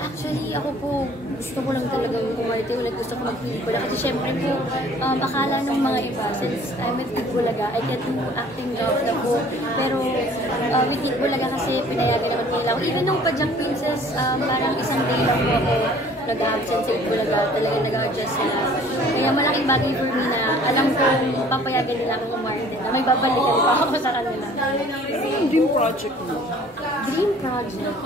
Actually, ako po, gusto ko lang talagang kumarte ulit. Gusto ko mag-pelikula. Kasi syempre po, akala ng mga iba, since I'm with Itbulaga, I get to acting job na po. Pero with Itbulaga kasi pinayagan naman nila ako. Even nung Pajang Princess, parang isang day lang po ako nag-absent sa Itbulaga. Talagang nag-adjust sila. Kaya malaking bagay for me na alam kong papayagan nila akong umarte. Na may babalikan pa ako sa kanila. Ano yung dream project mo? Dream project?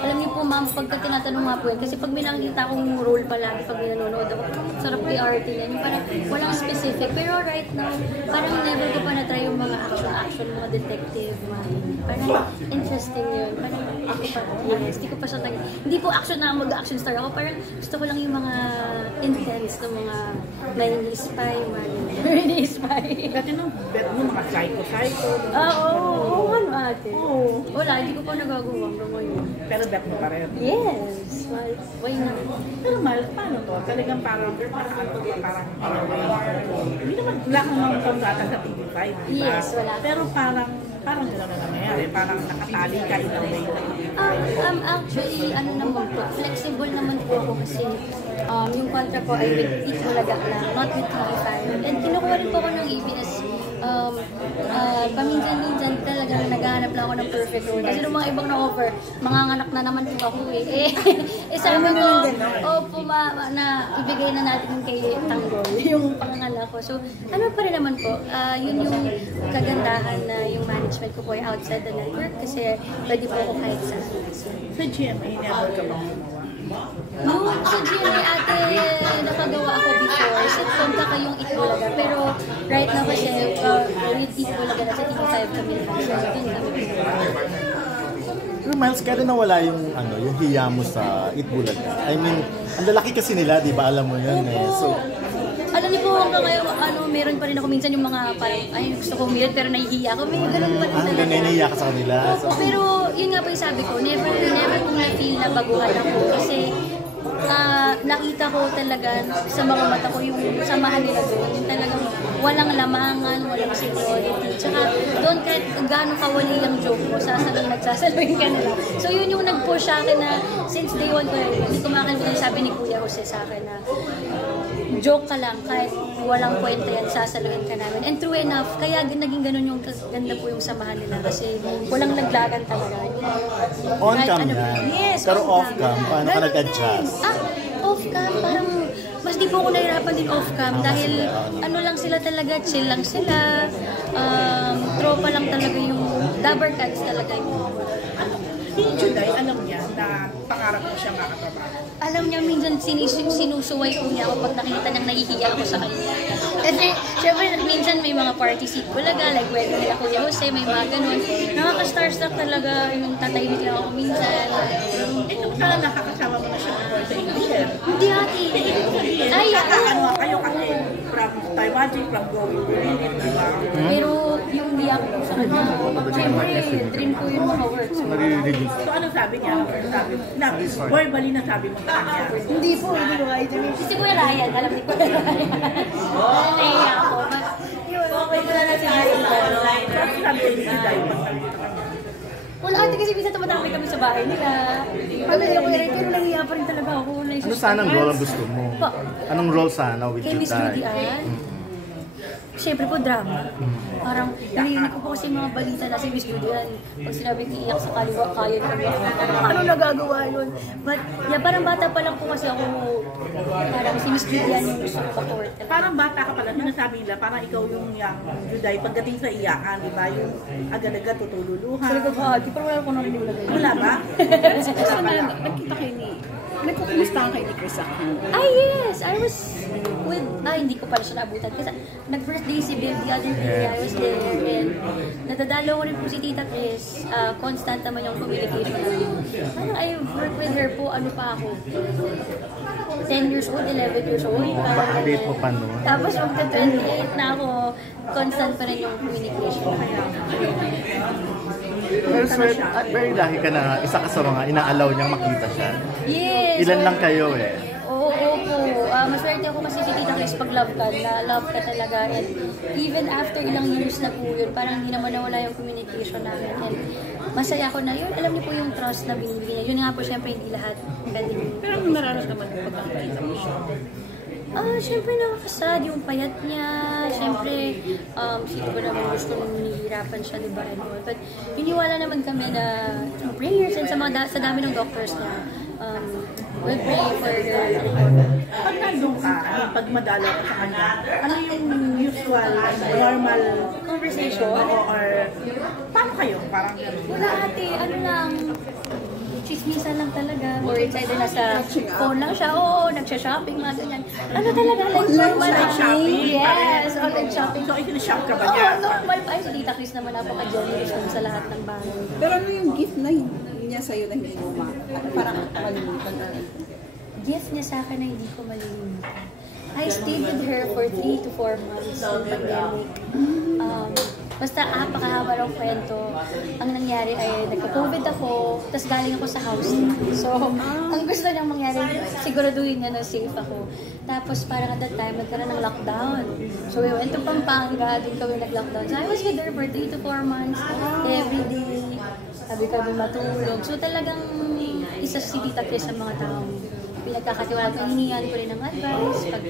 Alam niyo po ma'am, pagka tinatanong nga po yan, kasi pag may nakikita akong role palagi pag may nanonood ako, sarap PRT yan, yung parang walang specific. Pero right now, parang never ko pa na-try yung mga action, mga detective, parang interesting yun. Parang hindi ko pa siya hindi po action na mag-action star ako, parang gusto ko lang yung mga intense na mga 90s spy, mga 90s spy. Dati nung bet mo, mga psycho-psycho. Oo, ano ate? Wala, hindi ko pa nagagawa ngayon. Pero bet mo pa rin. Yes, why not? Pero Mal, paano to? Talagang parang hindi naman wala kang mga kontrata sa TV5, diba? Yes, wala. Pero parang gano'n na nangyayari. Parang nakatali ka in a way. Actually, ano naman po, flexible naman po ako kasi yung contract ko ay with Itbulaga lang, not with TV5. And kinukuha rin po ako ng ABS. Paminsan-minsan talagang naghahanap lang ako ng perfect role. Kasi nung mga ibang na-offer, manganganak na naman po ako eh. Sabi ko, opo na ibigay na natin kay Tanggol, yung panganganak ko. So, ano pa rin naman po, yun yung kagandahan na yung management ko po ay outside the network kasi pwede po ako kahit saan. Sa GMA, never ka bang gumawa? No, sa GMA ate, nakagawa ako before. Sitcom ka kayong Itbulaga. Pero right now kasi, with Itbulaga na sa TV5 kami na. So, yun kami. Pero Miles, kaya nawala yung, yung hiya mo sa Itbulaga. I mean, ang lalaki kasi nila, di ba? Alam mo yun eh. So, alam niyo po hanggang ngayon, meron pa rin ako minsan yung mga parang, ay gusto ko umiyak pero nahihiya ako. May ganun pa rin talaga. Hanggang nahihiya ka sa kanila. Opo, pero yun nga po yung sabi ko, never kong na-feel na baguhan ako. Kasi nakita ko talaga sa mga mata ko yung samahan nila doon. Yung talagang walang lamangan, walang security. Tsaka doon kahit gaano kawali yung joke mo, nagsasalawin ka nila. So yun yung nag-push sa akin na since day one ko, hindi ko makakalimutan sabi ni Kuya Jose sa akin na joke ka lang, kahit walang kwenta yan, sasaluhin ka namin. And true enough, kaya naging ganun yung ganda po yung samahan nila kasi walang laglagan talaga. On-cam yan. Yes, pero off-cam, paano ka nag-adjust? Off-cam, parang mas di po ako nahirapan din off-cam dahil ano lang sila talaga, chill lang sila, tropa lang talaga yung dabber cats talaga yung Si Juday, alam niya na pangarap ko siya makatrabaho. alam niya minsan sinusuway ko niya ako pag nakita niyang nahihiya ako sa kanya. Kasi syempre minsan may mga party seat Bulaga, like wedding nila Kuya Jose, may mga ganun. Nakaka-starstruck talaga yung tatahimik lang ako minsan. Ito pala nakakasama mo na siya before sa English. Hindi ate. Ay, kayo kasi from Taiwanji, from going to Lilith, di ba? pero yung diyak ko sa kanya, syempre, dream ko yung mga works. So anong sabi niya? Verbally na sabi mo sa kanya. Hindi po, hindi ko kayo dyan. Si Kuya Ryan, alam ni Kuya Ryan. Naiya ako. Yun, okay ko na na si Ryan. Sabi ko ni Juday, wala ate kasi minsan tumatambay kami sa bahay nila. Pag niya Kuya Ryan, pero nangiya pa rin talaga ako. Ano sana ang role ang gusto mo? Anong role sana with Kay Miss Juday? Siyempre po, drama. Parang, narinig ko po kasi mga balita na si Miss Julian. Pag sinabi iiyak sa kaliwa, kaya naman. Ano nagagawa yun? But, yeah, parang bata pa lang po kasi ako, parang si Miss Julian yung gusto ko pa-court. parang bata ka pala, sinasabi nila, parang ikaw yung Juday pagdating sa iyakan, di ba? Yung agad-agad tutululuhan. Sabi ko, di pa wala ko narinig na ganyan. Wala ba? Nakita kayo ni... Nagkukumustahan kayo ni Chris ako? Ay, yes! I was with... hindi ko pala siya nabutan. Kasi nag-birthday si Bill the other day. I was there. And nadadalaw ko rin po si Tita Chris. Constant naman yung communication namin. Parang I work with her po, ano pa ako? 10 years old, 11 years old. Bakit mo pa noon? Tapos magka-28 na ako, constant pa rin yung communication. Pero sweet, very lucky ka na isa ka sa mga inaalaw niyang makita siya. Yes! Ilan lang kayo eh? Oo po. maswerte ako kasi si Tita Chris pag love ka, na love ka talaga. And even after ilang years na po yun, parang hindi naman nawala yung communication namin. And masaya ako na yun. Alam niyo po yung trust na binibigay niya. Yun nga po, syempre hindi lahat pwede. Pero ano nararamdaman mo pag nakikita mo siya? Syempre nakakasad yung payat niya. Syempre, sino ba naman gusto nung nahihirapan siya, diba? And all. But iniwala naman kami na through prayers and sa dami ng doctors niya. We pray for her. Pag nandun ka, pag madala ka sa kanya, ano yung usual, normal Conversation. or paano kayo? Parang Wala ate, ano lang, chismisan lang talaga. Or it's either nasa phone lang siya, oo, nagsha-shopping, mga ganyan. Ano talaga, like normal Online shopping? Yes, online shopping. So, itin-shop ka ba Oo, niya? normal pa. Si Tita Chris naman napaka-generous naman sa lahat ng bagay. Pero ano yung gift na niya sa'yo na hindi mo parang malilimutan na? Gift niya sa akin na hindi ko malilimutan. I stayed with her for 3 to 4 months ng pandemic. Basta apakahaba ng kwento. Ang nangyari ay nagka-COVID ako, tapos galing ako sa house. So, ang gusto niyang mangyari, siguraduhin niya na safe ako. Tapos parang at that time, nagkaroon ng lockdown. So, we went to Pampanga, din kami nag-lockdown. So, I was with her for 3 to 4 months, every day. Sabi kami matulog. So, talagang isa si Tita Chris sa mga tao. Pinagkakatiwala ko, hinihingan ko rin ng advice pag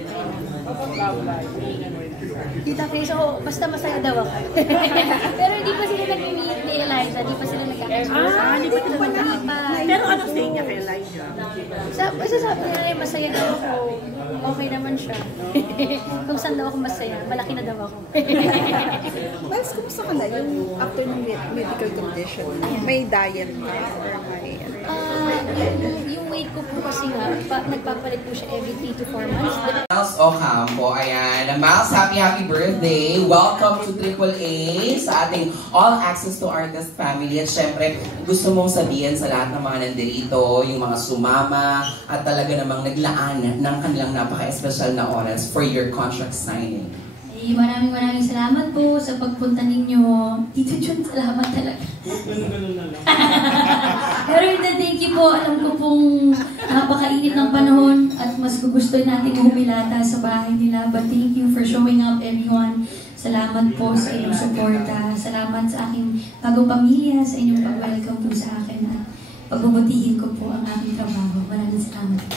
Tita Chris, basta masaya daw ako. Pero hindi pa sila nag-meet ni Eliza, hindi pa sila nagkakasusunod. Hindi pa sila nagkakasusunod. Pero anong say niya kay Elijah? Basta sabi niya, masaya daw ako. Okay naman siya. Kung saan daw ako masaya, malaki na daw ako. Miles, kumusta ka na yung after ng medical condition? May diet ka or may... Yung weight ko po kasi nga, nagpapalit po siya every 3 to 4 months. Miles Ocampo, ayan. Miles, happy birthday. Welcome to AAA sa ating All Access to Artist family. At syempre, gusto mong sabihin sa lahat ng mga nandito, yung mga sumama, at talaga namang naglaan ng kanilang napaka-espesyal na oras for your contract signing. Maraming salamat po sa pagpunta ninyo. Tito Jun, salamat talaga. Pero thank you po. Alam ko pong napakainit ng panahon at mas gugustuhin natin humilata sa bahay nila. But thank you for showing up, everyone. Salamat po sa inyong suporta. Salamat sa aking bagong pamilya, sa inyong pag-welcome po sa akin. At pagbubutihin ko po ang aking trabaho. Maraming salamat.